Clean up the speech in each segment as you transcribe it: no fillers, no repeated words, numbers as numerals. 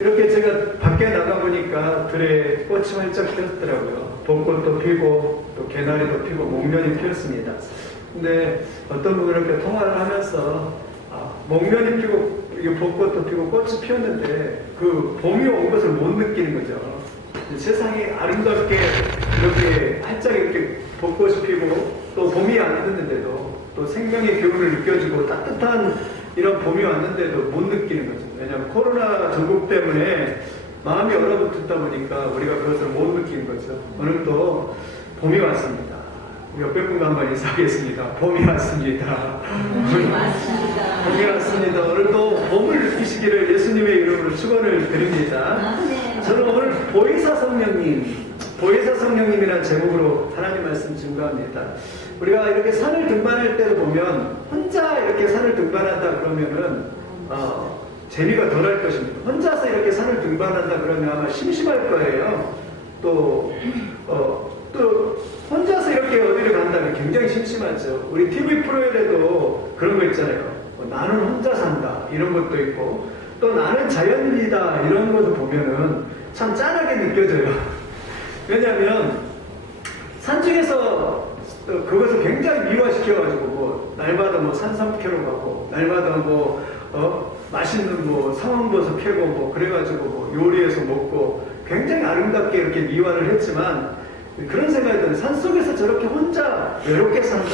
이렇게 제가 밖에 나가보니까 들에 꽃이 활짝 피었더라고요. 벚꽃도 피고 또 개나리도 피고 목련이 피었습니다. 근데 어떤 분은 이렇게 통화를 하면서 목련이 피고 벚꽃도 피고 꽃이 피었는데 그 봄이 온 것을 못 느끼는 거죠. 세상이 아름답게 이렇게 활짝 이렇게 벚꽃이 피고 또 봄이 왔는데도 또 생명의 기운을 느껴지고 따뜻한 이런 봄이 왔는데도 못 느끼는 거죠. 왜냐하면 코로나 전국 때문에 마음이 얼어붙었다 보니까 우리가 그것을 못 느끼는 거죠. 오늘도 봄이 왔습니다. 옆에 분과 한번 인사하겠습니다. 봄이 왔습니다. 봄이 왔습니다. 오늘도 봄을 느끼시기를 예수님의 이름으로 축원을 드립니다. 저는 오늘 보혜사 성령님이라는 제목으로 하나님 말씀 증거합니다. 우리가 이렇게 산을 등반할 때도 보면 혼자 이렇게 산을 등반한다 그러면은 재미가 덜할 것입니다. 혼자서 이렇게 산을 등반한다 그러면 아마 심심할 거예요. 또 혼자서 이렇게 어디를 간다면 굉장히 심심하죠. 우리 TV 프로에도 그런 거 있잖아요. 나는 혼자 산다 이런 것도 있고 또 나는 자연이다 이런 것도 보면은 참 짠하게 느껴져요. 왜냐하면 산중에서 그것을 굉장히 미화시켜가지고 뭐 날마다 뭐 산삼캐러 가고 날마다 뭐 맛있는 뭐 상황버섯 캐고 뭐 그래가지고 뭐 요리해서 먹고 굉장히 아름답게 이렇게 미화를 했지만 그런 생각이 들어요. 산속에서 저렇게 혼자 외롭게 산다?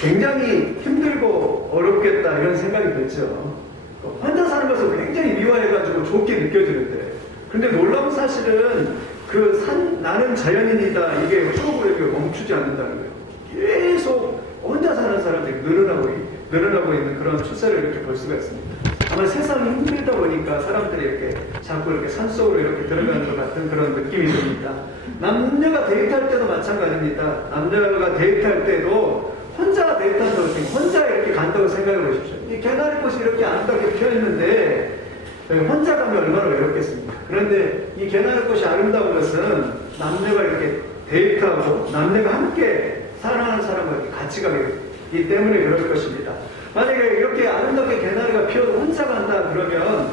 굉장히 힘들고 어렵겠다 이런 생각이 들죠. 혼자 사는 것을 굉장히 미화해가지고 좋게 느껴지는데 근데 놀라운 사실은 나는 자연인이다 이게 조금 이렇게 멈추지 않는다는 거예요. 계속 혼자 사는 사람들이 늘어나고 있는 그런 추세를 이렇게 볼 수가 있습니다. 아마 세상이 힘들다 보니까 사람들이 이렇게 자꾸 이렇게 산속으로 이렇게 들어가는 것 같은 그런 느낌이 듭니다. 남녀가 데이트할 때도 마찬가지입니다. 남녀가 데이트할 때도 혼자 데이트한다고 혼자 이렇게 간다고 생각해 보십시오. 이 개나리꽃이 이렇게 아름답게 피어있는데 혼자 가면 얼마나 외롭겠습니까? 그런데 이 개나리꽃이 아름다운 것은 남녀가 이렇게 데이트하고 남녀가 함께 사랑하는 사람과 이렇게 같이 가기 때문에 그럴 것입니다. 만약에 이렇게 아름답게 개나리가 피어도 혼자 간다 그러면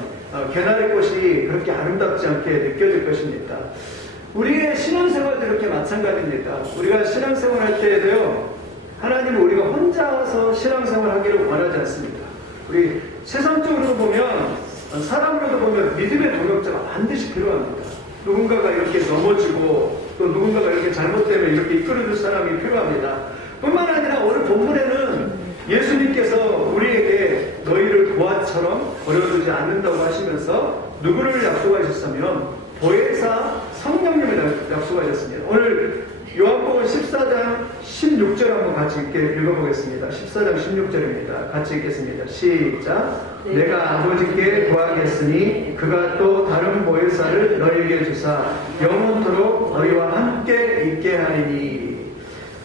개나리꽃이 그렇게 아름답지 않게 느껴질 것입니다. 우리의 신앙생활도 이렇게 마찬가지입니다. 우리가 신앙생활 할 때에도요, 하나님은 우리가 혼자서 신앙생활 하기를 원하지 않습니다. 우리 세상적으로 보면 사람으로도 보면 믿음의 동역자가 반드시 필요합니다. 누군가가 이렇게 넘어지고 또 누군가가 이렇게 잘못되면 이렇게 이끌어줄 사람이 필요합니다. 뿐만 아니라 오늘 본문에는 예수님께서 우리에게 너희를 보아처럼 버려두지 않는다고 하시면서 누구를 약속하셨으면 보혜사 성령님을 약속하셨습니다. 오늘 요한복음 14장 16절 한번 같이 읽어보겠습니다. 14장 16절입니다. 같이 읽겠습니다. 시작. 내가 아버지께 구하겠으니 그가 또 다른 보혜사를 너희에게 주사 영원토록 너희와 함께 있게 하리니.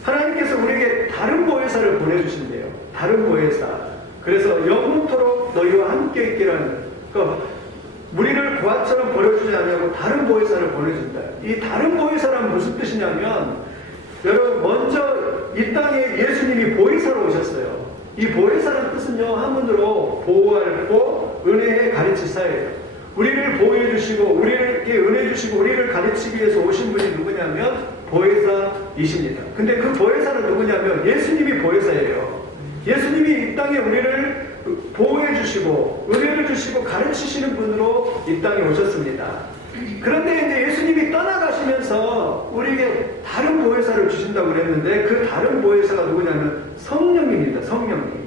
하나님께서 우리에게 다른 보혜사를 보내주신대요. 다른 보혜사. 그래서 영원토록 너희와 함께 있기라는. 그러니까 우리를 고아처럼 버려주지 않냐고 다른 보혜사를 보내준다. 이 다른 보혜사란 무슨 뜻이냐면 여러분 먼저 이 땅에 예수님이 보혜사로 오셨어요. 이 보혜사라는 뜻은요 한문으로 보호하고 은혜에 가르치사예요. 우리를 보호해 주시고 우리에게 은혜 주시고 우리를 가르치기 위해서 오신 분이 누구냐면 보혜사이십니다. 근데 그 보혜사는 누구냐면 예수님이 보혜사예요. 예수님이 이 땅에 우리를 보호해 주시고 은혜를 주시고 가르치시는 분으로 이 땅에 오셨습니다. 그런데 이제 예수님이 떠나가시면서 우리에게 다른 보혜사를 주신다고 그랬는데 그 다른 보혜사가 누구냐면 성령님입니다. 성령님.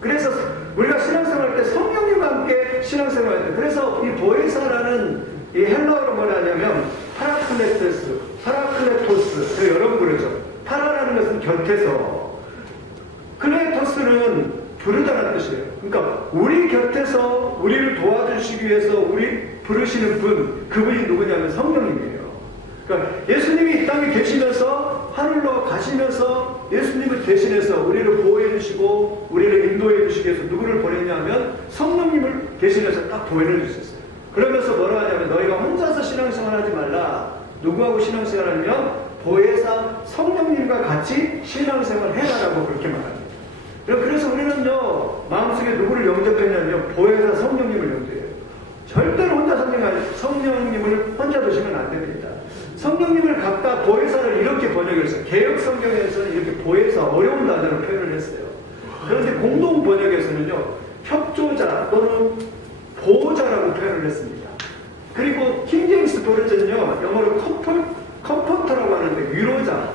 그래서 우리가 신앙생활 할 때 성령님과 함께 신앙생활 할 때 그래서 이 보혜사라는 이 헬라어로 뭐라 하냐면 파라클레토스 여러 번 그러죠. 파라라는 것은 곁에서 클레토스는 부르다는 뜻이에요. 그러니까 우리 곁에서 우리를 도와주시기 위해서 우리 부르시는 분, 그분이 누구냐면 성령님이에요. 그러니까 예수님이 이 땅에 계시면서 하늘로 가시면서 예수님을 대신해서 우리를 보호해 주시고 우리를 인도해 주시기 위해서 누구를 보냈냐면 성령님을 대신해서 딱 보내를 주셨어요. 그러면서 뭐라 하냐면 너희가 혼자서 신앙생활 하지 말라. 누구하고 신앙생활 하냐면 보혜사 성령님과 같이 신앙생활 해라라고 그렇게 말합니다. 그래서 우리는요 마음속에 누구를 영접했냐면 보혜사 성령님을 영접해요. 절대로 혼자 성령님을 혼자 두시면 안 됩니다. 성령님을 각각 보혜사를 이렇게 번역했어요. 개혁 성경에서는 이렇게 보혜사, 어려운 단어로 표현을 했어요. 그런데 공동 번역에서는요, 협조자 또는 보호자라고 표현을 했습니다. 그리고 킹제임스 버전은요, 영어로 컴포터라고 하는데 위로자,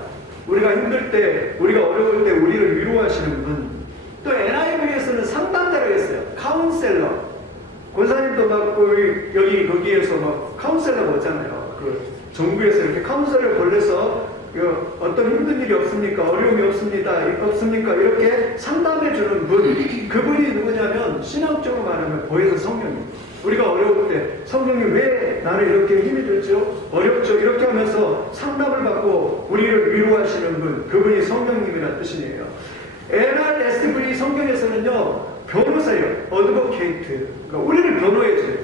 우리가 힘들 때, 우리가 어려울 때 우리를 위로하시는 분. 또 NIV에서는 상담자라고 했어요. 카운셀러. 권사님도 막 여기 거기에서 막 카운셀러 오잖아요. 그 정부에서 이렇게 카운셀러를 보내서 어떤 힘든 일이 없습니까? 어려움이 없습니까? 이렇게 상담해 주는 분. 그분이 누구냐면 신앙적으로 말하면 보혜사 성령님. 우리가 어려울 때 성령님 왜 나를 이렇게 힘이 들죠? 어렵죠? 이렇게 하면서 상담을 받고 우리를 위로하시는 분. 그분이 성령님이라는 뜻이에요. NRSV 성경에서는요, 변호사예요. 어드보케이트. 그러니까 우리를 변호해줘요.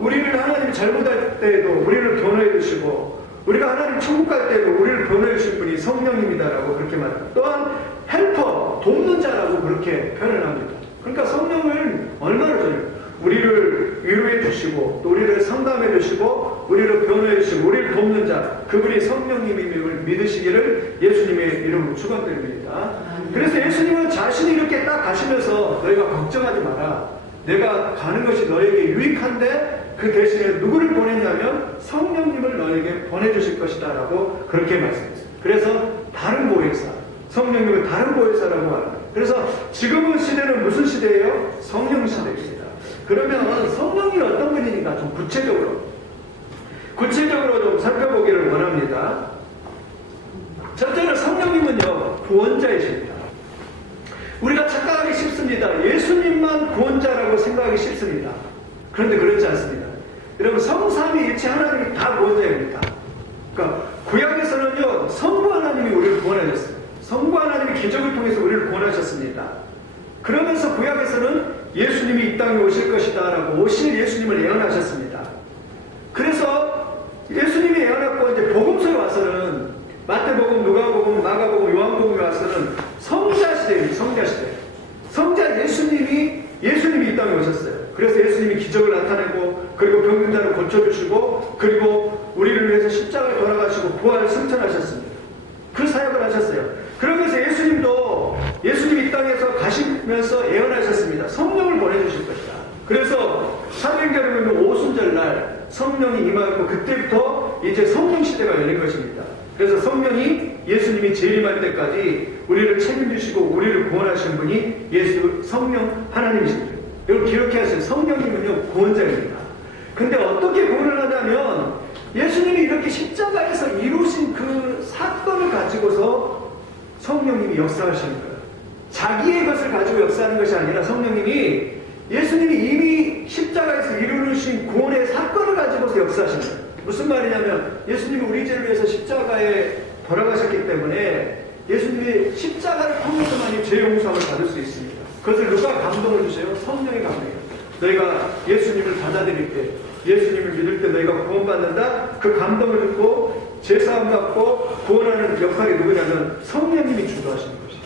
우리를 하나님이 잘못할 때에도 우리를 변호해 주시고, 우리가 하나님 천국 갈 때도 우리를 변호해 주신 분이 성령님이다라고 그렇게 말합니다. 또한 헬퍼, 돕는 자라고 그렇게 표현을 합니다. 그러니까 성령을 얼마나 줘요? 우리를 위로해 주시고, 또 우리를 상담해 주시고, 우리를 변호해 주시고, 우리를 돕는 자, 그분이 성령님임을 믿으시기를 예수님의 이름으로 축원드립니다. 그래서 예수님은 자신이 이렇게 딱 가시면서 너희가 걱정하지 마라. 내가 가는 것이 너에게 유익한데 그 대신에 누구를 보냈냐면 성령님을 너에게 보내주실 것이다 라고 그렇게 말씀했어요. 그래서 다른 보혜사, 성령님을 다른 보혜사라고 합니다. 그래서 지금은 시대는 무슨 시대예요? 성령 시대입니다. 그러면 성령이 어떤 분이니까 좀 구체적으로 좀 살펴보기를 원합니다. 첫째는 성령님은요, 구원자이십니다. 우리가 착각하기 쉽습니다. 예수님만 구원자라고 생각하기 쉽습니다. 그런데 그렇지 않습니다. 여러분, 성삼위일체 하나님이 다 구원자입니다. 그러니까 구약에서는요, 성부 하나님이 우리를 구원하셨어요. 성부 하나님이 기적을 통해서 우리를 구원하셨습니다. 그러면서 구약에서는 예수님이 이 땅에 오실 것이다 라고 오실 예수님을 예언하셨습니다. 그래서 예수님이 예언했고 이제 복음서에 와서는 마태복음, 누가복음, 마가복음, 요한복음에 와서는 성자시대입니다. 성자시대. 성자 예수님이 이 땅에 오셨어요. 그래서 예수님이 기적을 나타내고, 그리고 병든 자를 고쳐주시고, 그리고 우리를 위해서 십자가에 돌아가시고 부활을 승천하셨습니다. 그 사역을 하셨어요. 그러면서 예수님이 이 땅에서 가시면서 예언하셨습니다. 성령을 보내주실 것이다. 그래서 사도행전에 보면 오순절날 성령이 임하고 그때부터 이제 성령 시대가 열린 것입니다. 그래서 성령이 예수님이 재림할 때까지 우리를 책임지시고 우리를 구원하신 분이 성령 하나님이십니다. 여러분 기억해 하세요. 성령님은요, 구원자입니다. 근데 어떻게 구원을 하냐면 예수님이 이렇게 십자가에서 이루신 그 사건을 가지고서 성령님이 역사하시는 거예요. 자기의 것을 가지고 역사하는 것이 아니라 성령님이 예수님이 이미 십자가에서 이루신 구원의 사건을 가지고서 역사하시는 거예요. 무슨 말이냐면 예수님이 우리 죄를 위해서 십자가에 돌아가셨기 때문에 예수님이 십자가를 통해서만이 죄 용서함을 받을 수 있습니다. 그것을 누가 감동을 주세요? 성령이 감동해요. 너희가 예수님을 받아들일 때, 예수님을 믿을 때 너희가 구원받는다? 그 감동을 듣고 죄사함 받고 구원하는 역할이 누구냐면 성령님이 주도하시는 것이죠.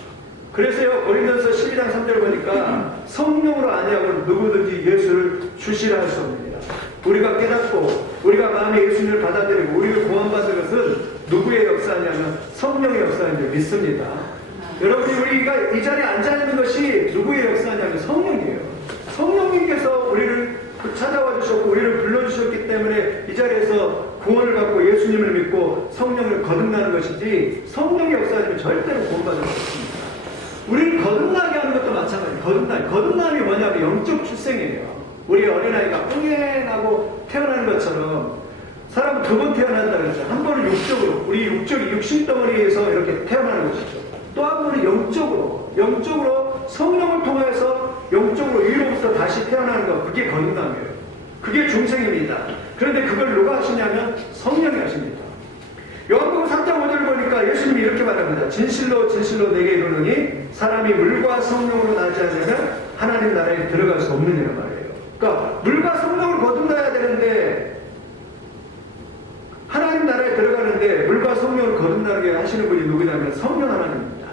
그래서요, 고린도서 12장 3절 보니까 성령으로 아니하고 누구든지 예수를 주시라 할 수 없습니다. 우리가 깨닫고 우리가 마음에 예수님을 받아들이고 우리를 구원받는 것은 누구의 역사냐면 성령의 역사인 줄 믿습니다. 여러분이 우리가 이 자리에 앉아있는 것이 누구의 역사냐면 성령이에요. 성령님께서 우리를 찾아와 주셨고 우리를 불러주셨기 때문에 이 자리에서 구원을 받고 예수님을 믿고 성령을 거듭나는 것이지 성령의 역사는 절대로 구원받을 수 없습니다. 우리를 거듭나게 하는 것도 마찬가지예요. 거듭남이 뭐냐면 영적 출생이에요. 우리 어린아이가 뿡행하고 태어나는 것처럼 사람은 두 번 태어난다 그랬죠. 한 번은 육적으로, 우리 육신덩어리에서 이렇게 태어나는 것이죠. 또 한 번은 영적으로 성령을 통해서 영적으로 위로부터 다시 태어나는 것, 그게 거듭남이에요. 그게 중생입니다. 그런데 그걸 누가 하시냐면 성령이 하십니다. 요한복음 3장 5절 보니까 예수님이 이렇게 말합니다. 진실로 진실로 내게 이르노니 사람이 물과 성령으로 나지 않으면 하나님 나라에 들어갈 수 없느니라 말이에요. 그러니까 물과 성령을 거듭나야 되는데 하나님 나라에 들어가는데 물과 성령을 거듭나게 하시는 분이 누구냐면 성령 하나님입니다.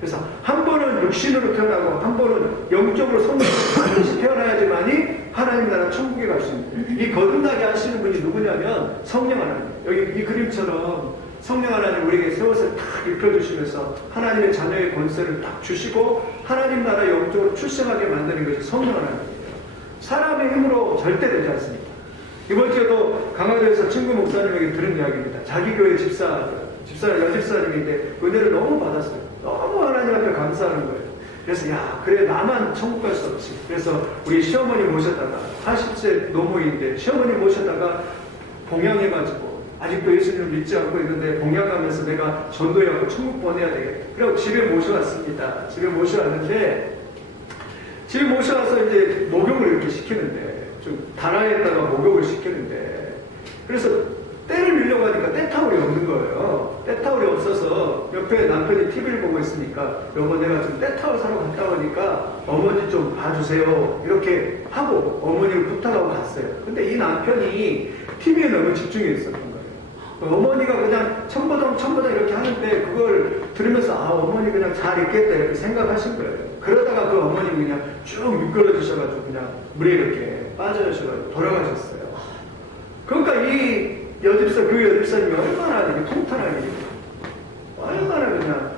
그래서 한 번은 육신으로 태어나고 한 번은 영적으로 성령으로 반드시 태어나야지만이 하나님 나라 천국에 갈 수 있는 이 거듭나게 하시는 분이 누구냐면 성령 하나님. 여기 이 그림처럼 성령 하나님 우리에게 새 옷을 딱 입혀주시면서 하나님의 자녀의 권세를 딱 주시고 하나님 나라 영적으로 출생하게 만드는 것이 성령 하나님이에요. 사람의 힘으로 절대 되지 않습니다. 이번 주에도 강화도에서 친구 목사님에게 들은 이야기입니다. 자기 교회 여집사님인데 은혜를 너무 받았어요. 너무 하나님 앞에 감사하는 거예요. 그래서 야 그래 나만 천국 갈 수 없지. 그래서 우리 시어머니 모셨다가 80세 노모인데 시어머니 모셨다가 봉양해가지고 아직도 예수님을 믿지 않고 있는데 봉양하면서 내가 전도해갖고 천국 보내야 되겠다. 그리고 집에 모셔왔습니다. 집에 모셔왔는데 집에 모셔와서 이제 목욕을 이렇게 시키는데 좀 다라에다가 목욕을 시키는데 그래서 때를 밀려고 하니까 때타올이 없는 거예요. 때타올이 없어서 옆에 남편이 TV를 보고 있으니까 여보 내가 좀 때타올 사러 갔다 오니까 어머니 좀 봐주세요 이렇게 하고 어머니를 부탁하고 갔어요. 근데 이 남편이 TV에 너무 집중해 있었던 거예요. 어머니가 그냥 첨보당 이렇게 하는데 그걸 들으면서 아 어머니 그냥 잘 있겠다 이렇게 생각하신 거예요. 그러다가 그 어머니 그냥 쭉 미끄러지셔가지고 그냥 물에 이렇게 빠져셔가지고 돌아가셨어요. 그러니까 이 교회 여집사님이 얼마나 이렇게 통탄하게 얼마나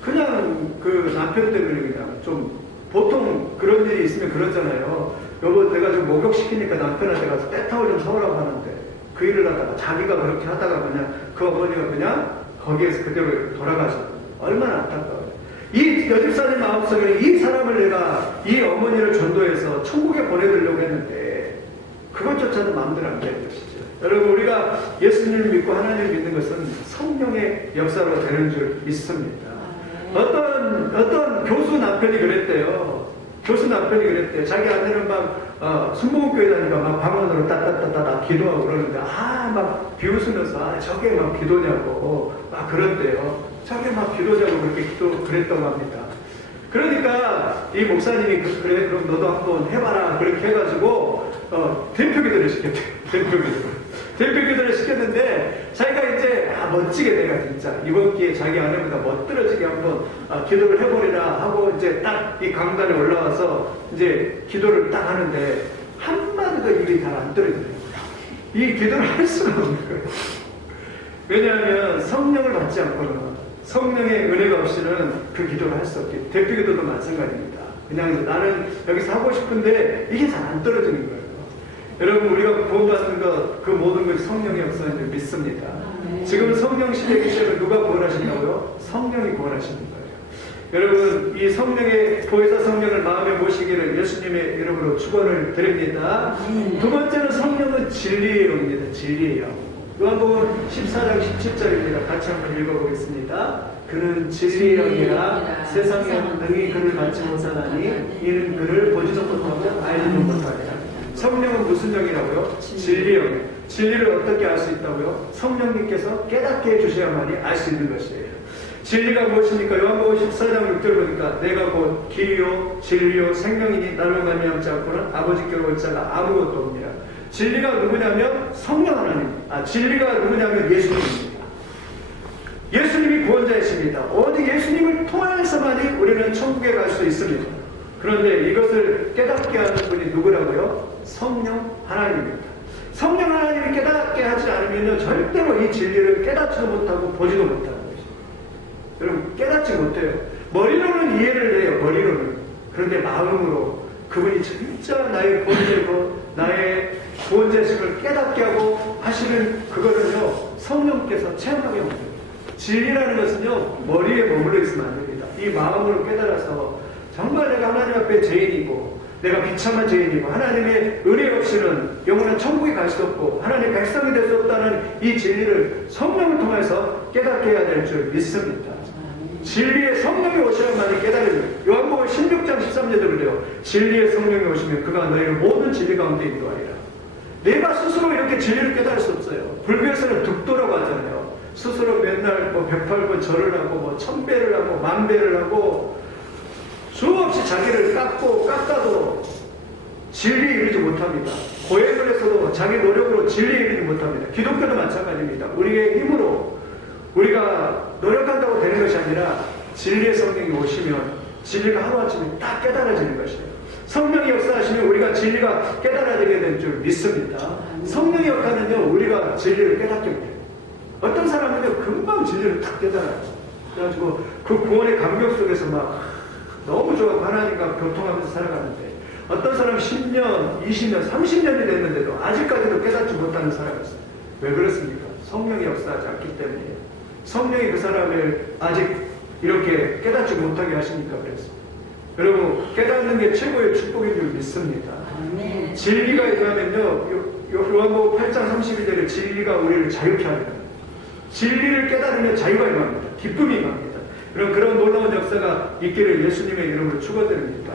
그냥 그 남편 때문에 그냥 좀 보통 그런 일이 있으면 그러잖아요. 여보 내가 좀 목욕시키니까 남편한테 가서 때타올 좀 사오라고 하는데 그 일을 하다가 자기가 그렇게 하다가 그냥 그 어머니가 그냥 거기에서 그대로 돌아가셨어요. 얼마나 안타까워요. 이 여집사님 마음속에 이 사람을 내가 이 어머니를 전도해서 천국에 보내드리려고 했는데 그것조차도 마음대로 안 되는 것이죠. 여러분 우리가 예수님을 믿고 하나님을 믿는 것은 성령의 역사로 되는 줄 믿습니다. 어떤 교수 남편이 그랬대요. 교수 남편이 그랬대요. 자기 아내는 막 순복음교회 다니까 막 방언으로 따따따따 기도하고 그러는데 막 비웃으면서 저게 막 기도냐고 막 그런대요. 저게 막 기도자고 그렇게 그랬다고 합니다. 그러니까 이 목사님이 그래 그럼 너도 한번 해봐라 그렇게 해가지고 대표 기도를 시켰대요. 대표 기도를 시켰는데 자기가 이제 멋지게 내가 진짜 이번 기회에 자기 아내보다 멋들어지게 한번 기도를 해버리라 하고 이제 딱 이 강단에 올라와서 이제 기도를 딱 하는데 한마디도 입이 잘 안 떨어지는 거예요. 이 기도를 할 수가 없는 거예요. 왜냐하면 성령을 받지 않거나 성령의 은혜가 없이는 그 기도를 할 수 없기. 대표 기도도 마찬가지입니다. 그냥 나는 여기서 하고 싶은데 이게 잘 안 떨어지는 거예요. 여러분 우리가 구원받는 것 그 모든 것이 성령의 역사인 줄 믿습니다. 지금 성령 시대이기 시작을 누가 구원하신다고요? 성령이 구원하시는 거예요. 여러분 이 성령의 보혜사 성령을 마음에 모시기를 예수님의 이름으로 축원을 드립니다. 두 번째는 성령은 진리의 영입니다. 진리의 영. 요한복음 14장 17절입니다. 같이 한번 읽어보겠습니다. 그는 진리의 영이라 세상의 능히 그를 받지 못하나니 이는 그를 보지도 못하고 알지도 못하리라. 성령은 무슨 영이라고요? 진리의 영. 진리를 어떻게 알 수 있다고요? 성령님께서 깨닫게 해주셔야만이 알 수 있는 것이에요. 진리가 무엇입니까? 요한복음 14장 6절 보니까 내가 곧 길이요 진리요 생명이니 나를 말미암지 않고는 아버지께로 올 자가 아무것도 없느니라. 진리가 누구냐면 성령 하나님. 진리가 누구냐면 예수님입니다. 예수님이 구원자이십니다. 오직 예수님을 통하여서만이 우리는 천국에 갈 수 있습니다. 그런데 이것을 깨닫게 하는 분이 누구라고요? 성령 하나님입니다. 성령 하나님이 깨닫게 하지 않으면 절대로 이 진리를 깨닫지도 못하고 보지도 못하는 것입니다. 여러분 깨닫지 못해요. 머리로는 이해를 해요. 머리로는. 그런데 마음으로 그분이 진짜 나의 구원자이고 나의 구원자심을 깨닫게 하고 하시는 그거는요 성령께서 체험하게 만듭니다. 진리라는 것은요 머리에 머물러 있으면 안 됩니다. 이 마음으로 깨달아서 정말 내가 하나님 앞에 죄인이고 내가 비참한 죄인이고 하나님의 은혜 없이는 영원한 천국에 갈 수 없고 하나님의 백성이 될 수 없다는 이 진리를 성령을 통해서 깨닫게 해야 될 줄 믿습니다. 진리의 성령이 오셔야만이 깨달으며 요한복음 16장 13절도 그래요. 진리의 성령이 오시면 그가 너희를 모든 진리 가운데 인도하리라. 내가 스스로 이렇게 진리를 깨달을 수 없어요. 불교에서는 득도라고 하잖아요. 스스로 맨날 108번 절을 하고 1000배를 하고 10,000배를 하고 수없이 자기를 깎아도 진리에 이르지 못합니다. 고행을 해서도 자기 노력으로 진리에 이르지 못합니다. 기독교도 마찬가지입니다. 우리의 힘으로 우리가 노력한다고 되는 것이 아니라 진리의 성령이 오시면 진리가 하루아침에 딱 깨달아지는 것이에요. 성령이 역사하시면 우리가 진리가 깨달아지게 될 줄 믿습니다. 성령의 역할은요, 우리가 진리를 깨닫게 돼요. 어떤 사람은요, 금방 진리를 딱 깨달아요. 그래가지고 그 구원의 감격 속에서 막 너무 좋아하고 하나님과 교통하면서 살아가는데, 어떤 사람은 10년, 20년, 30년이 됐는데도 아직까지도 깨닫지 못하는 사람이 있어요. 왜 그렇습니까? 성령이 역사하지 않기 때문이에요. 성령이 그 사람을 아직 이렇게 깨닫지 못하게 하시니까 그랬어요. 여러분, 깨닫는 게 최고의 축복인 줄 믿습니다. 아멘. 진리가 임하면요, 요한복음 8장 32절에 진리가 우리를 자유케 합니다. 진리를 깨달으면 자유가 임합니다. 기쁨이 임합니다. 그런 놀라운 역사가 있기를 예수님의 이름으로 축원드립니다.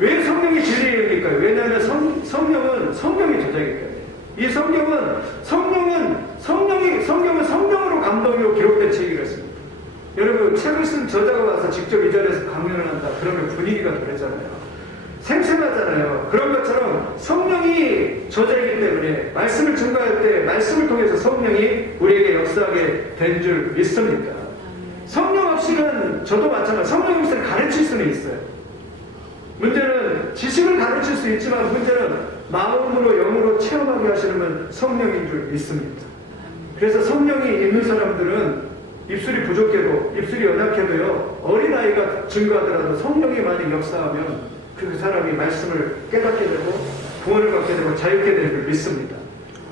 왜 성령이 진리입니까? 왜냐하면 성령은 성령의 저자이기 때문에. 이 성경은 성령으로 감동으로 기록된 책이었습니다. 여러분, 책을 쓴 저자가 와서 직접 이 자리에서 강연을 한다. 그러면 분위기가 다르잖아요. 생생하잖아요. 그런 것처럼 성령이 저자이기 때문에 말씀을 증거할 때 말씀을 통해서 성령이 우리에게 역사하게 된 줄 믿습니다. 성령 없이는 저도 마찬가지. 성령 없이는 가르칠 수는 있어요. 문제는 지식을 가르칠 수 있지만 문제는 마음으로 영으로 체험하게 하시는 분 성령인 줄 믿습니다. 그래서 성령이 있는 사람들은 입술이 부족해도 입술이 연약해도요, 어린아이가 증거하더라도 성령이 많이 역사하면 그 사람이 말씀을 깨닫게 되고 구원을 받게 되고 자유케 되는 줄 믿습니다.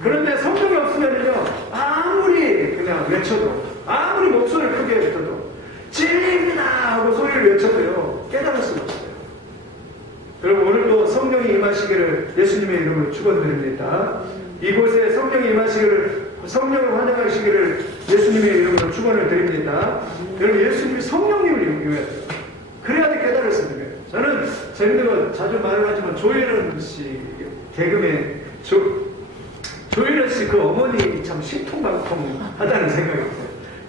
그런데 성령이 없으면요, 아무리 그냥 외쳐도, 아무리 목소리를 크게 외쳐도 진리입니다 하고 소리를 외쳐도요, 깨달을 수가 없어요. 여러분, 오늘도 성령이 임하시기를 예수님의 이름으로 축원드립니다. 이곳에 성령이 임하시기를, 성령을 환영하시기를 예수님의 이름으로 축원을 드립니다. 여러분, 예수님이 성령님을 임해야 돼요. 그래야지 깨달을 수 있는 거예요. 저는 재밌는 건 자주 말을 하지만 조혜련 씨, 개그맨 조혜련 씨 그 어머니 참 신통방통하다는 생각이 들어요.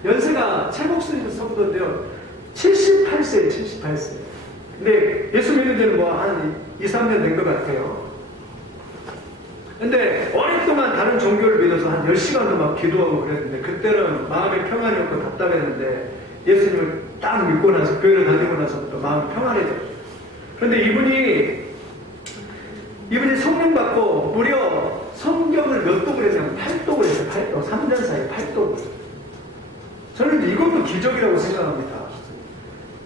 연세가 최복순 성도인데요, 78세예요. 78세. 근데 예수 믿는 지는 뭐 한 2, 3년 된 것 같아요. 근데 오랫동안 다른 종교를 믿어서 한 10시간도 막 기도하고 그랬는데, 그때는 마음에 평안이 없고 답답했는데 예수님을 딱 믿고 나서, 교회를 다니고 나서부터 마음이 평안해졌어요. 그런데 이분이 성령 받고 무려 성경을 몇 독을 했냐면 8독을 했어요. 8독. 3년 사이에 8독을. 저는 이것도 기적이라고 생각합니다.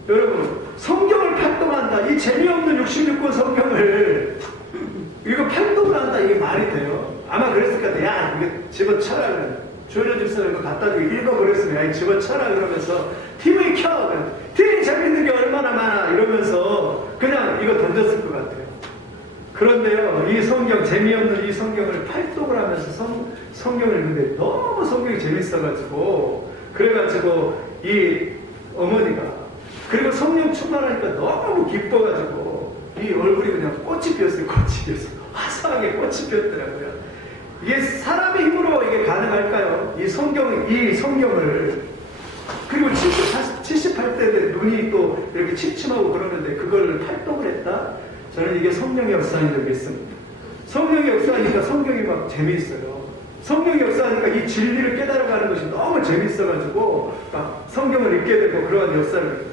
여러분, 성경을 8독한다. 이 재미없는 66권 성경을 이거 8독을 한다. 이게 말이 돼요? 아마 그랬을 것 같아요. 야, 이거 집어쳐라. 조혜련 집사가 이거 갖다 주고 읽어버렸으면, 야, 집어쳐라. 그러면서 TV 켜. TV 재밌는 게 얼마나 많아. 이러면서 그냥 이거 던졌을 것 같아요. 그런데요, 이 성경, 재미없는 이 성경을 8독을 하면서 성경을 읽는데 너무 성경이 재밌어가지고, 그래가지고 이 어머니가, 그리고 성령 충만하니까 너무 기뻐가지고 이 얼굴이 그냥 꽃이 피었어요. 꽃이 피었어요. 화사하게 꽃이 피었더라고요. 이게 사람의 힘으로 이게 가능할까요? 이 성경을, 그리고 78대 때 눈이 또 이렇게 침침하고 그러는데 그걸 8독을 했다? 저는 이게 성령의 역사인 줄 믿습니다. 성령의 역사하니까 성경이 막 재미있어요. 성령의 역사하니까 이 진리를 깨달아가는 것이 너무 재밌어가지고 막 성경을 읽게 되고, 그러한 역사를,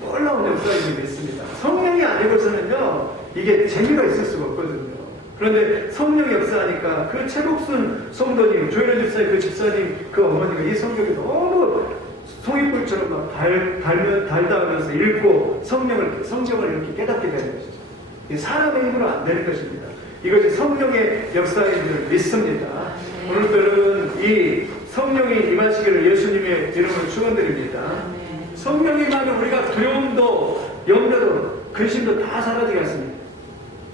놀라운 역사인 줄 믿습니다. 성령이 아니고서는요, 이게 재미가 있을 수가 없거든요. 그런데 성령이 역사하니까 그 최복순 성도님, 조혜련 집사님, 그 집사님, 그 어머니가 이 성경이 너무 송이불처럼 막 달다하면서 읽고 성경을 이렇게 깨닫게 되는 것이죠. 이 사람의 힘으로 안 되는 것입니다. 이것이 성령의 역사인 줄 믿습니다. 오늘도 여러분, 이 성령이 임하시기를 예수님의 이름으로 축원드립니다. 성령이 임하면 우리가 두려움도 염려도 근심도 다 사라지겠습니다.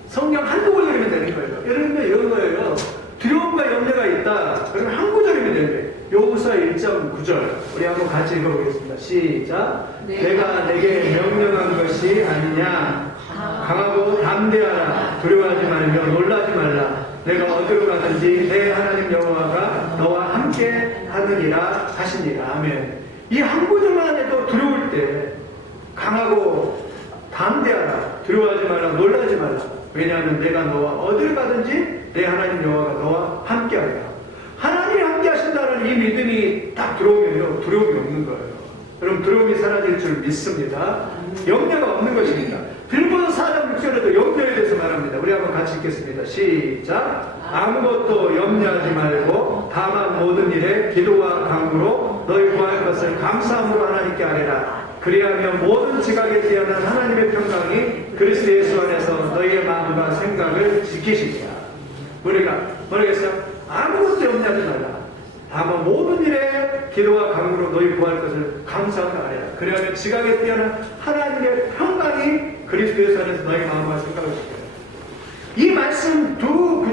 성경 한 구절이면 되는 거예요. 예를 들면 이런 거예요. 두려움과 염려가 있다. 그러면 한 구절이면 되는 거예요. 요후서 1.9절 우리 한번 같이 읽어보겠습니다. 시작. 내가 내게 명령한 것이 아니냐. 강하고 담대하라. 두려워하지 말며 놀라지 말라. 내가 어디로 가든지 내 하나님 여호와가 너와 함께 하느니라 하시니라. 아멘. 이 한 구절만 해도 두려울 때 강하고 담대하라. 두려워하지 말라. 놀라지 말라. 왜냐하면 내가 너와 어디를 가든지 내 하나님 여호와가 너와 함께 하리라. 하나님이 함께 하신다는 이 믿음이 딱 들어오면요, 두려움이 없는 거예요. 여러분, 두려움이 사라질 줄 믿습니다. 염려가 없는 것입니다. 빌보서 4장 6절에도 염려에 대해서 말합니다. 우리 한번 같이 읽겠습니다. 시작. 아무것도 염려하지 말고 다만 모든 일에 기도와 간구로 너희 구할 것을 감사함으로 하나님께 아뢰라. 그리하면 모든 지각에 뛰어난 하나님의 평강이 그리스도 예수 안에서 너희의 마음과 생각을 지키시리라. 우리가 모르겠어요? 아무것도 염려하지 말라. 다만 모든 일에 기도와 간구로 너희 구할 것을 감사함으로 아뢰라. 그리하면 지각에 뛰어난 하나님의 평강이 그리스도 예수 안에서 너희 마음과 생각을 지키리라. 이 말씀 두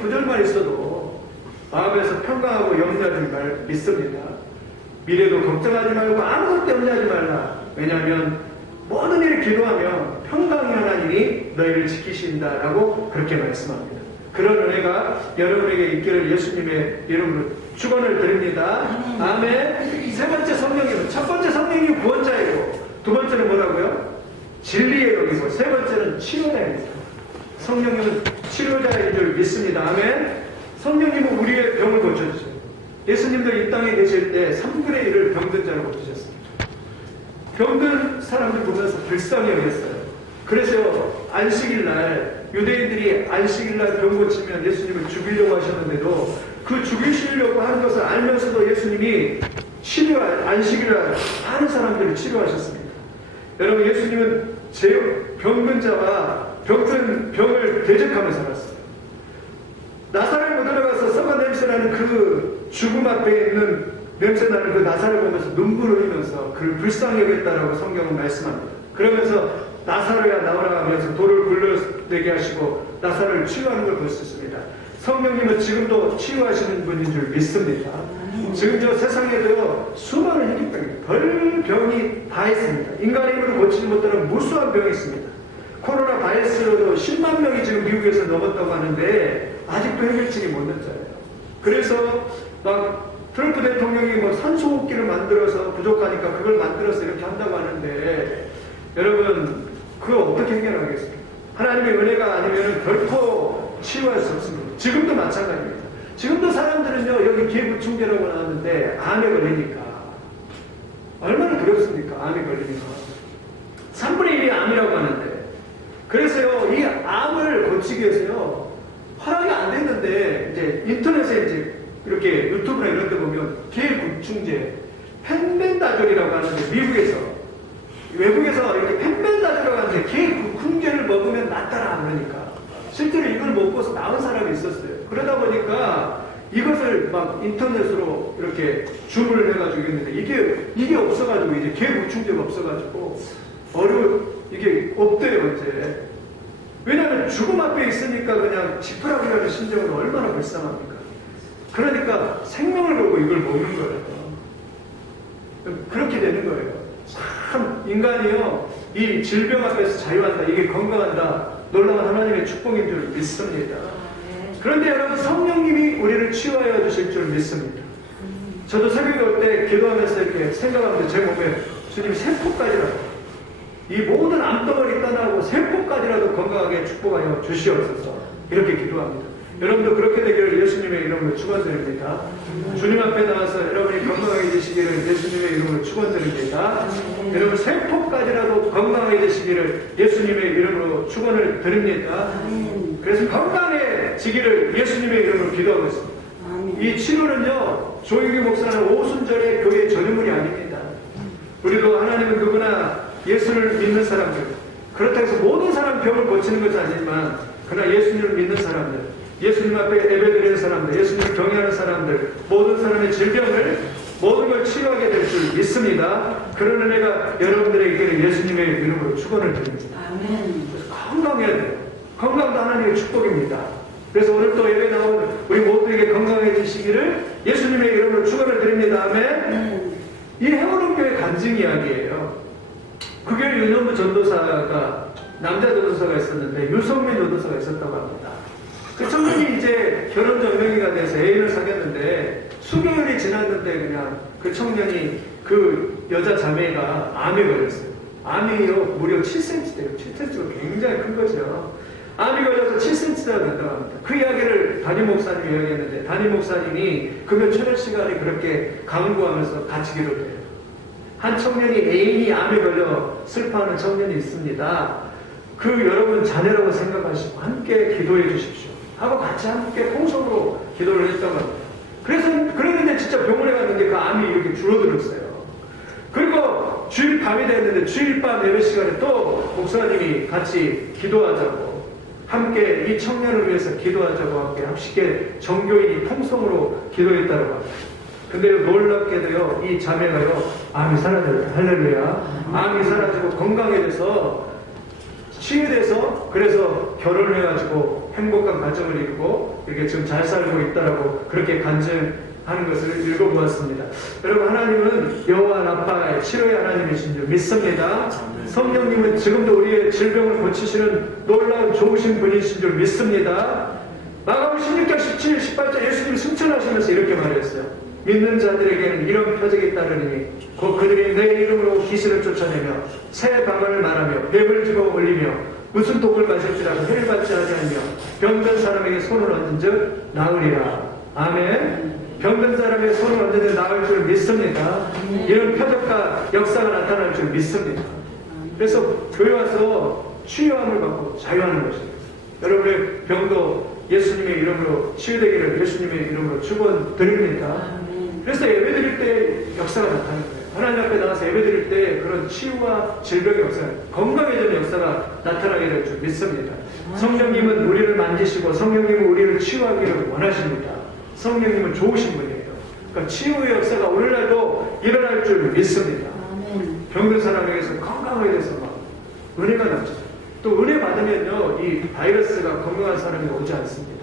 구절만 있어도 마음에서 평강하고 염려하지 말 믿습니다. 미래도 걱정하지 말고 아무것도 염려하지 말라. 왜냐하면 모든 일을 기도하면 평강이 하나님이 너희를 지키신다라고 그렇게 말씀합니다. 그런 은혜가 여러분에게 있기를 예수님의 이름으로 축원을 드립니다. 아멘. 세 번째 성령님은, 첫 번째 성령님이 구원자이고 두 번째는 뭐라고요? 진리의 영이고 세 번째는 치료자입니다. 성령님은 치료자인 줄 믿습니다. 아멘. 성령님은 우리의 병을 고쳐주세요. 예수님들 이 땅에 계실 때 3분의 1을 병든 자로 고치셨습니다. 병든 사람들 보면서 불쌍히 여겼어요. 그래서 안식일날 유대인들이 안식일날 병 고치면 예수님을 죽이려고 하셨는데도 그 죽이시려고 하는 것을 알면서도 예수님이 안식일날 많은 사람들을 치료하셨습니다. 여러분, 예수님은 병든 자와 병든 병을 대적하며 살았어요. 나사렛 못 들어가서 썩은 냄새나는 그 죽음 앞에 있는 냄새나는 그 나사를 보면서 눈물을 흘리면서 그를 불쌍히 여겼다라고 성경은 말씀합니다. 그러면서 나사로야 나오라 하면서 돌을 굴러내게 하시고 나사로를 치유하는 걸 볼 수 있습니다. 성령님은 지금도 치유하시는 분인 줄 믿습니다. 지금 저 세상에도요 수많은 희귀병이 별병이 다 있습니다. 인간의 힘으로 고치지 못하는 무수한 병이 있습니다. 코로나 바이러스로도 10만 명이 지금 미국에서 넘었다고 하는데 아직도 해결책이 못 났잖아요. 그래서 막 트럼프 대통령이 뭐 산소호흡기를 만들어서 부족하니까 그걸 만들어서 이렇게 한다고 하는데 여러분 그거 어떻게 해결하겠습니까? 하나님의 은혜가 아니면 결코 치유할 수 없습니다. 지금도 마찬가지입니다. 지금도 사람들은요 여기 기회부충제라고 나왔는데 암에 걸리니까 얼마나 두렵습니까? 암에 걸리니까 3분의 1이 암이라고 하는데 그래서요 이 암을 고치기 위해서요 허락이 안 됐는데 이제 인터넷에 이제 이렇게 유튜브나 이런 데 보면 기회부충제 펜벤다졸이라고 하는데 미국에서 외국에서 이렇게 펜벤다졸이라고 하는데 기회부충제를 먹으면 낫더라 그러니까 실제로 이걸 먹고서 나은 사람이 있었어요. 그러다 보니까 이것을 막 인터넷으로 이렇게 주문을 해가지고 있는데 이게 없어가지고 이제 기회부충제가 없어가지고 이게 없대요 이제. 왜냐하면 죽음 앞에 있으니까 그냥 지푸라기라는 심정은 얼마나 불쌍합니까? 그러니까 생명을 걸고 이걸 먹는 거예요. 그렇게 되는 거예요. 참 인간이요 이 질병 앞에서 자유한다, 이게 건강한다, 놀라운 하나님의 축복인 줄 믿습니다. 그런데 여러분 성령님이 우리를 치유하여 주실 줄 믿습니다. 저도 새벽에 올 때 기도하면서 이렇게 생각하면서 제 몸에 주님 세포까지라도 이 모든 암덩어리 떠나고 세포까지라도 건강하게 축복하여 주시옵소서 이렇게 기도합니다. 여러분도 그렇게 되기를 예수님의 이름으로 축원드립니다. 주님 앞에 나와서 여러분이 건강하게 되시기를 예수님의 이름으로 축원드립니다. 여러분 세포까지라도 건강하게 되시기를 예수님의 이름으로 축원을 드립니다. 그래서 건강해지기를 예수님의 이름으로 기도하고 있습니다. 이 치료는요 조영기 목사는 오순절의 교회 전유물이 아닙니다. 우리도 하나님은 누구나 예수를 믿는 사람들, 그렇다고 해서 모든 사람 병을 고치는 것은 아니지만 그러나 예수님을 믿는 사람들, 예수님 앞에 예배드리는 사람들, 예수님을 경외하는 사람들, 모든 사람의 질병을 모든 걸 치유하게 될 줄 믿습니다. 그런 은혜가 여러분들에게 있기를 예수님의 이름으로 축원을 드립니다. 아멘. 그래서 건강해야 돼요. 건강도 하나님의 축복입니다. 그래서 오늘 또 예배 나온 우리 모두에게 건강해지시기를 예수님의 이름으로 축원을 드립니다. 아멘. 이 해오른교회 간증 이야기예요. 그 교회 윤현무 전도사가 남자 전도사가 있었는데 유성민 전도사가 있었다고 합니다. 그 청년이 이제 결혼 전명이가 돼서 애인을 사귀었는데 수개월이 지났는데 그냥 그 청년이 그 여자 자매가 암에 걸렸어요. 암이요 무려 7cm 돼요. 7cm가 굉장히 큰 거죠. 암이 걸려서 7cm가 된다고 합니다. 그 이야기를 담임 목사님이 이야기했는데 담임 목사님이 금요 철학 시간에 그렇게 강구하면서 같이 기도해요. 한 청년이 애인이 암에 걸려 슬퍼하는 청년이 있습니다. 그 여러분 자녀라고 생각하시고 함께 기도해 주십시오 하고 같이 함께 통성으로 기도를 했다가 그랬는데 진짜 병원에 갔는데 그 암이 이렇게 줄어들었어요. 그리고 주일 밤이 됐는데 주일 밤 예배 시간에 또 목사님이 같이 기도하자고 함께 이 청년을 위해서 기도하자고 함께 합식계 정교인이 통성으로 기도했다고 합니다. 근데 놀랍게도요 이 자매가요 암이 사라졌어요. 할렐루야. 암이 사라지고 건강해져서 치유돼서 그래서 결혼을 해가지고 행복한 가정을 이루고 이렇게 지금 잘 살고 있다라고 그렇게 간증하는 것을 읽어보았습니다. 여러분 하나님은 여호와 라파의 치료의 하나님이신 줄 믿습니다. 성령님은 지금도 우리의 질병을 고치시는 놀라운 좋으신 분이신 줄 믿습니다. 마가복음 16장 17, 18절 예수님이 승천하시면서 이렇게 말했어요. 믿는 자들에게는 이런 표적이 따르니 곧 그들이 내 이름으로 귀신을 쫓아내며 새 방언을 말하며 뱀을 집어 올리며 무슨 독을 마실지라도 해를 받지 아니하며 병든 사람에게 손을 얹은 즉 나으리라. 아멘. 병든 사람에게 손을 얹은 즉 나을 줄 믿습니다. 이런 표적과 역사가 나타날 줄 믿습니다. 그래서 교회 와서 치유함을 받고 자유하는 것입니다. 여러분의 병도 예수님의 이름으로 치유되기를 예수님의 이름으로 축원드립니다. 그래서 예배드릴 때 역사가 나타나는 거예요. 하나님 앞에 나가서 예배드릴 때 그런 치유와 질병의 역사, 건강해지는 역사가 나타나게 될 줄 믿습니다. 성령님은 우리를 만지시고 성령님은 우리를 치유하기를 원하십니다. 성령님은 좋으신 분이에요. 그러니까 치유의 역사가 오늘날도 일어날 줄 믿습니다. 병든 사람에게서 건강하게 돼서 막 은혜가 넘치죠. 또 은혜 받으면요 이 바이러스가 건강한 사람이 오지 않습니다.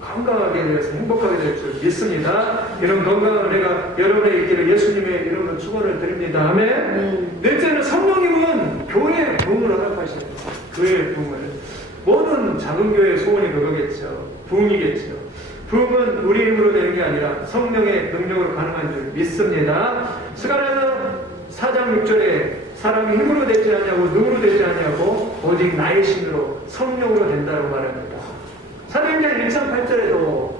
건강하게 되어서 행복하게 될 줄 믿습니다. 이런 건강한 은혜가 여러분의 있기를 예수님의 이름으로 축원을 드립니다. 아멘. 넷째는 성령님은 교회의 부흥을 허락하셔요. 교회의 부흥을. 모든 작은 교회의 소원이 그거겠죠. 부흥이겠죠. 부흥은 우리 힘으로 되는 게 아니라 성령의 능력으로 가능한 줄 믿습니다. 스가랴서 4장 6절에 사람이 힘으로 되지 않냐고 능으로 되지 않냐고 오직 나의 신으로 성령으로 된다고 말합니다. 사도행전 1장 8절에도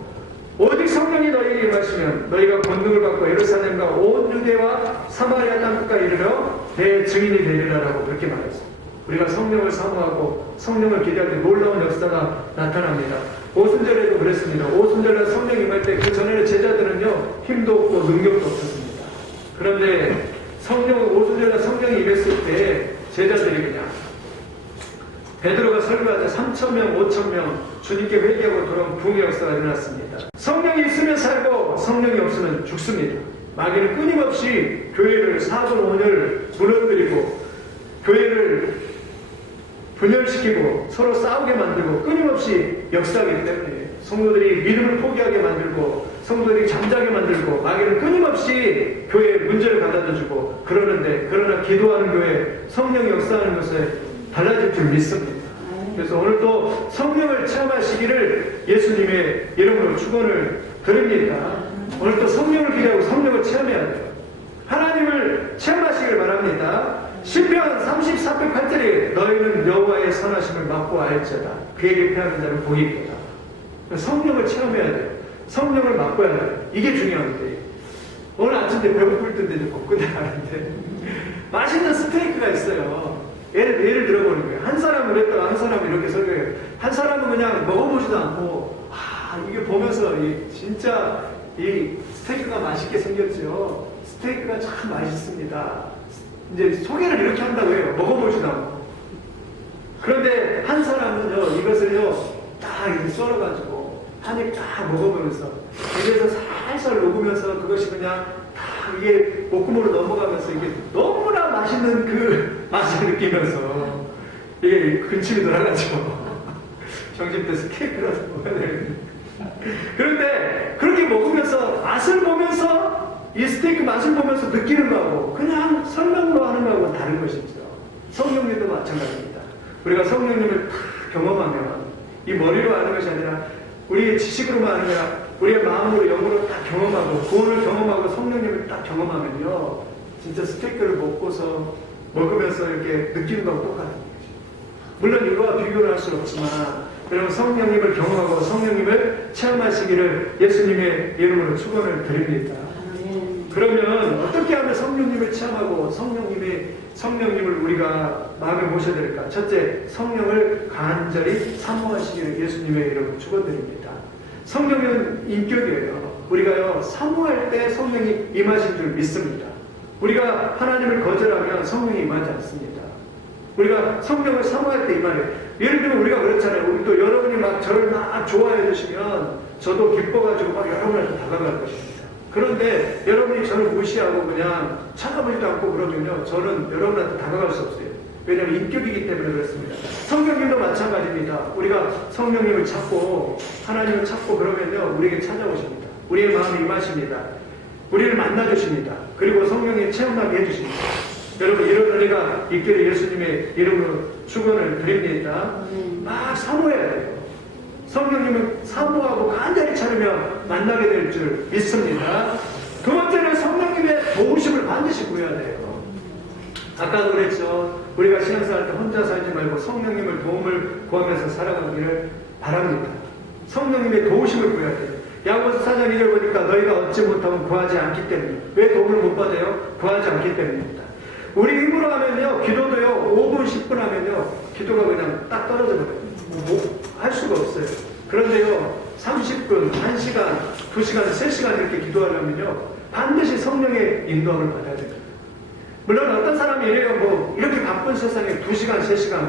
오직 성령이 너희에게 임하시면 너희가 권능을 받고 예루살렘과 온 유대와 사마리아 땅끝까지 이르러 내 증인이 되리라라고 그렇게 말했습니다. 우리가 성령을 사모하고 성령을 기대할 때 놀라운 역사가 나타납니다. 오순절에도 그랬습니다. 오순절날 성령 임할 때 그 전에는 제자들은요 힘도 없고 능력도 없었습니다. 그런데 오순절날 성령이 임했을 때 제자들이 그냥 베드로가 설교하자 3,000명, 5,000명 주님께 회개하고 돌아온 부흥의 역사가 일어났습니다. 성령이 있으면 살고 성령이 없으면 죽습니다. 마귀는 끊임없이 교회를 사분원을 무너뜨리고 교회를 분열시키고 서로 싸우게 만들고 끊임없이 역사하기 때문에 성도들이 믿음을 포기하게 만들고 성도들이 잠자게 만들고 마귀는 끊임없이 교회에 문제를 가져다주고 그러는데 그러나 기도하는 교회 성령이 역사하는 것에 달라질 줄 믿습니다. 그래서 오늘도 성령을 체험하시기를 예수님의 이름으로 축원을 드립니다. 오늘도 성령을 기대하고 성령을 체험해야 돼요. 하나님을 체험하시길 바랍니다. 시편 34편 8절에 너희는 여호와의 선하심을 맛보 알지어다. 그에게 패하는 자는 복이 있도다. 성령을 체험해야 돼요. 성령을 맛보야 돼요. 이게 중요한데 오늘 아침 때 배고플 텐데 이제 볶음이 나는데 맛있는 스테이크가 있어요. 예를 들어보는 거예요. 한 사람은 그랬다가 한 사람은 이렇게 설교해요. 한 사람은 그냥 먹어보지도 않고 이게 보면서 진짜 이 스테이크가 맛있게 생겼죠. 스테이크가 참 맛있습니다. 이제 소개를 이렇게 한다고 해요. 먹어보지도 않고. 그런데 한 사람은요 이것을요 딱 이렇게 썰어가지고 한 입 딱 먹어보면서 입에서 살살 녹으면서 그것이 그냥 딱 이게 목구멍으로 넘어가면서 이게 너무나 맛있는 그 맛을 느끼면서 이게 근침이 돌아가죠. 정신때 스테이크라도 먹어야 되는데. 그런데 그렇게 먹으면서 맛을 보면서 이 스테이크 맛을 보면서 느끼는 거하고 그냥 설명으로 하는 거하고 다른 것이죠. 성령님도 마찬가지입니다. 우리가 성령님을 다 경험하면 이 머리로 아는 것이 아니라 우리의 지식으로만 아는 게 아니라 우리의 마음으로 영으로 딱 경험하고 구원을 경험하고 성령님을 딱 경험하면요 진짜 스테이크를 먹으면서 이렇게 느끼는 거하고 똑같은 거죠. 물론 이거와 비교를 할 수는 없지만 여러분 성령님을 경험하고 성령님을 체험하시기를 예수님의 이름으로 축원을 드립니다. 그러면 어떻게 하면 성령님을 체험하고 성령님을 우리가 마음에 모셔야 될까? 첫째, 성령을 간절히 사모하시기를 예수님의 이름으로 축원드립니다. 성령은 인격이에요. 우리가요, 사모할 때 성령이 임하신 줄 믿습니다. 우리가 하나님을 거절하면 성령이 임하지 않습니다. 우리가 성령을 사모할 때 임하는, 예를 들면 우리가 그렇잖아요. 우리 또 여러분이 막 저를 막 좋아해 주시면 저도 기뻐가지고 막 여러분한테 다가갈 것입니다. 그런데 여러분이 저를 무시하고 그냥 찾아보지도 않고 그러면요, 저는 여러분한테 다가갈 수 없어요. 왜냐하면 인격이기 때문에 그렇습니다. 성령님도 마찬가지입니다. 우리가 성령님을 찾고 하나님을 찾고 그러면요, 우리에게 찾아오십니다. 우리의 마음이 임하십니다. 우리를 만나주십니다. 그리고 성령님 체험하게 해주십니다. 여러분, 이런 은혜가 있기를 예수님의 이름으로 축원을 드립니다. 막 사모해야 돼요. 성령님을 사모하고 간절히 찾으며 만나게 될 줄 믿습니다. 두 번째는 성령님의 도우심을 반드시 구해야 돼요. 아까도 그랬죠. 우리가 신앙생활 때 혼자 살지 말고 성령님을 도움을 구하면서 살아가기를 바랍니다. 성령님의 도우심을 구해야 돼요. 야고보서 4장 2절 보니까 너희가 얻지 못하면 구하지 않기 때문에. 왜 도움을 못 받아요? 구하지 않기 때문입니다. 우리 힘으로 하면요, 기도도요, 5분, 10분 하면요, 기도가 그냥 딱 떨어져 버려요. 할 수가 없어요. 그런데요, 30분, 1시간, 2시간, 3시간 이렇게 기도하려면요, 반드시 성령의 인도함을 받아야 됩니다. 물론 어떤 사람이 이래요, 뭐, 이렇게 바쁜 세상에 2시간, 3시간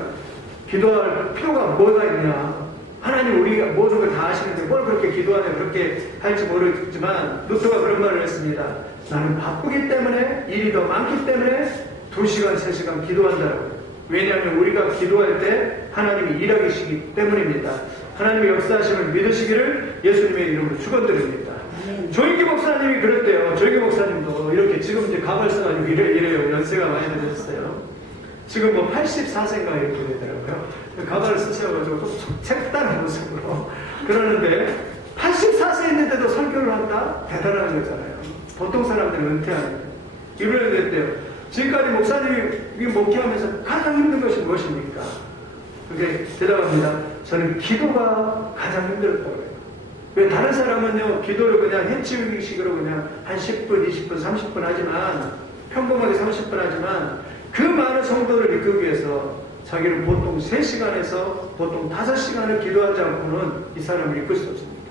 기도할 필요가 뭐가 있냐. 하나님 우리가 모든 걸 다 아시는데 뭘 그렇게 기도하냐 그렇게 할지 모르지만 루터가 그런 말을 했습니다. 나는 바쁘기 때문에 일이 더 많기 때문에 2시간, 3시간 기도한다고. 왜냐하면 우리가 기도할 때 하나님이 일하시기 때문입니다. 하나님의 역사하심을 믿으시기를 예수님의 이름으로 축원드립니다. 조인기 목사님이 그랬대요. 조인기 목사님도 이렇게 지금 이제 가발써가지고 이래요. 연세가 많이 되셨어요. 지금 뭐 84세인가 이렇게 되더라고요. 가발을 쓰셔가지고 또 색다른 모습으로 그러는데 84세인데도 설교를 한다? 대단한 거잖아요. 보통 사람들은 은퇴하는데 이번에 됐대요. 지금까지 목사님이 목회하면서 가장 힘든 것이 무엇입니까? 그게 대답합니다. 저는 기도가 가장 힘들었다고 해요. 왜 다른 사람은요, 기도를 그냥 해치우기식으로 그냥 한 10분, 20분, 30분 하지만, 평범하게 30분 하지만, 그 많은 성도를 이끌기 위해서 자기는 보통 3시간에서 보통 5시간을 기도하지 않고는 이 사람을 이끌 수 없습니다.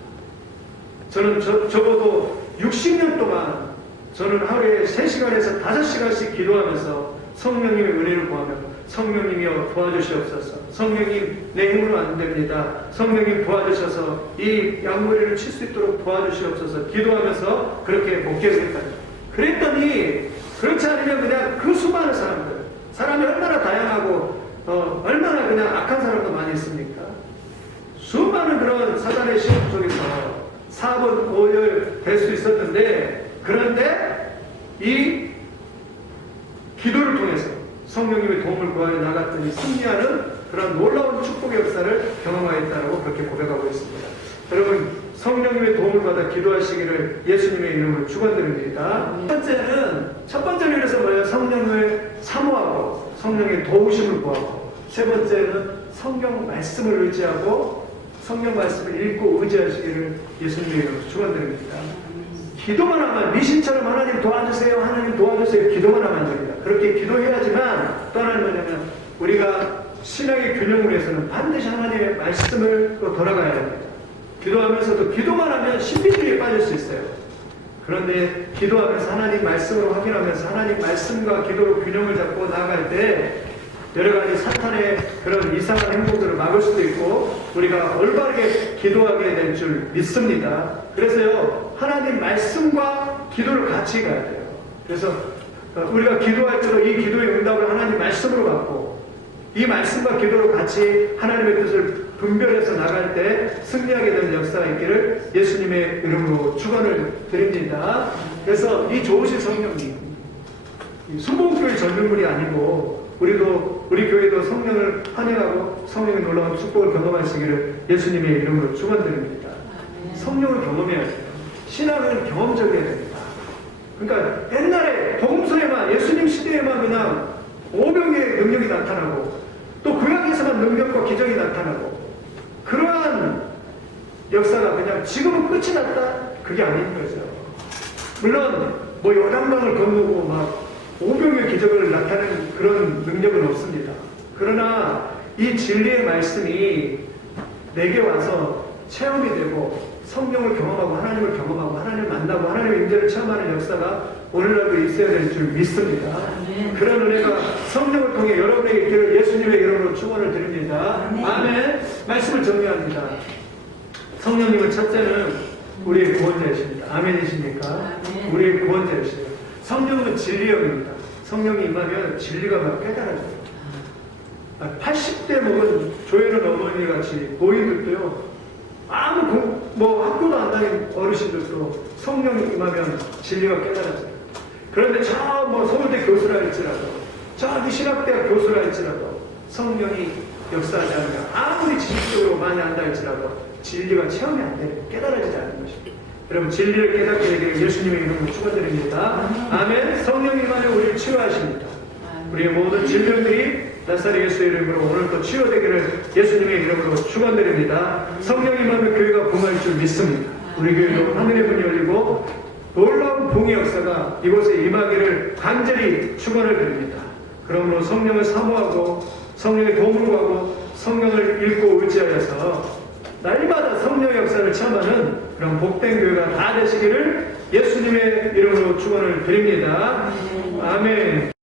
저는 적어도 60년 동안 저는 하루에 3시간에서 5시간씩 기도하면서 성령님의 은혜를 구하며 성령님이여 도와주시옵소서. 성령님 내 힘으로 안 됩니다. 성령님 도와주셔서 이 양머리를 칠 수 있도록 도와주시옵소서. 기도하면서 그렇게 목회를 했다니. 그랬더니 그렇지 않으면 그냥 그 수많은 사람이 얼마나 다양하고 얼마나 그냥 악한 사람도 많이 있습니까? 수많은 그런 사단의 시험 속에서 4번 5열 될 수 있었는데 그런데 이 기도를 통해서 성령님의 도움을 구하여 나갔더니 승리하는 그런 놀라운 축복의 역사를 경험하였다고 그렇게 고백하고 있습니다. 여러분 성령님의 도움을 받아 기도하시기를 예수님의 이름으로 축원드립니다. 첫 번째는 그래서 뭐예요? 성령을 사모하고 성령의 도우심을 구하고 세 번째는 성경 말씀을 의지하고 성경 말씀을 읽고 의지하시기를 예수님의 이름으로 축원드립니다. 기도만 하면 미신처럼 하나님 도와주세요, 하나님 도와주세요 기도만 하면 안 됩니다. 그렇게 기도해야지만 또 하나는 뭐냐면 우리가 신앙의 균형을 위해서는 반드시 하나님의 말씀을 또 돌아가야 됩니다. 기도하면서도 기도만 하면 신비주의에 빠질 수 있어요. 그런데 기도하면서 하나님 말씀으로 확인하면서 하나님 말씀과 기도로 균형을 잡고 나아갈 때 여러 가지 사탄의 그런 이상한 행동들을 막을 수도 있고 우리가 올바르게 기도하게 될 줄 믿습니다. 그래서요 하나님 말씀과 기도를 같이 가야 돼요. 그래서 우리가 기도할 때도 이 기도의 응답을 하나님 말씀으로 받고 이 말씀과 기도로 같이 하나님의 뜻을 분별해서 나갈 때 승리하게 되는 역사가 있기를 예수님의 이름으로 축원을 드립니다. 그래서 이 좋으신 성령님 수봉교회 젊은 분이 아니고 우리 교회도 성령을 환영하고 성령의 놀라운 축복을 경험하시기를 예수님의 이름으로 축원드립니다. 성령을 경험해야 돼요. 신앙은 경험적이어야 됩니다. 그러니까 옛날에 복음서에만 예수님 시대에만 그냥 오병의 능력이 나타나고 또 구약에서만 능력과 기적이 나타나고 그러한 역사가 그냥 지금은 끝이 났다? 그게 아닌 거죠. 물론 뭐 요단강을 건너고 막 오병의 기적을 나타내는 그런 능력은 없습니다. 그러나 이 진리의 말씀이 내게 와서 체험이 되고 성령을 경험하고 하나님을 경험하고 하나님을 만나고 하나님의 임재를 체험하는 역사가 오늘날도 있어야 될 줄 믿습니다. 그런 은혜가 성령을 통해 여러분에게 있기를 예수님의 이름으로 축원을 드립니다. 아멘. 말씀을 정리합니다. 성령님은 첫째는 우리의 구원자이십니다. 아멘이십니까? 우리의 구원자이십니다. 성령은 진리형입니다. 성령이 임하면 진리가 막 깨달아져요. 80대 먹은 조혜련 어머니 같이 고인들도요, 아무 학교도 안 다닌 어르신들도 성령이 임하면 진리가 깨달아져요. 그런데 저 서울대 교수라 할지라도, 저기 신학대학 교수라 할지라도 성령이 역사하지 않으면 아무리 지식적으로 많이 안다 할지라도 진리가 체험이 안 되는, 깨달아지지 않는 것입니다. 여러분, 진리를 깨닫게 되기를 예수님의 이름으로 축원드립니다. 아멘. 성령이 임하여 우리를 치유하십니다. 우리의 모든 질병들이 나사렛 예수의 이름으로 오늘도 치유되기를 예수님의 이름으로 축원드립니다. 성령이 임하면 교회가 붕할 줄 믿습니다. 우리 교회도 하늘의 문이 열리고 놀라운 붕의 역사가 이곳에 임하기를 간절히 축원을 드립니다. 그러므로 성령을 사모하고 성령의 도움을 구하고 성령을 읽고 의지하여서 날마다 성령의 역사를 체험하는 그런 복된 교회가 다 되시기를 예수님의 이름으로 축원을 드립니다. 아멘.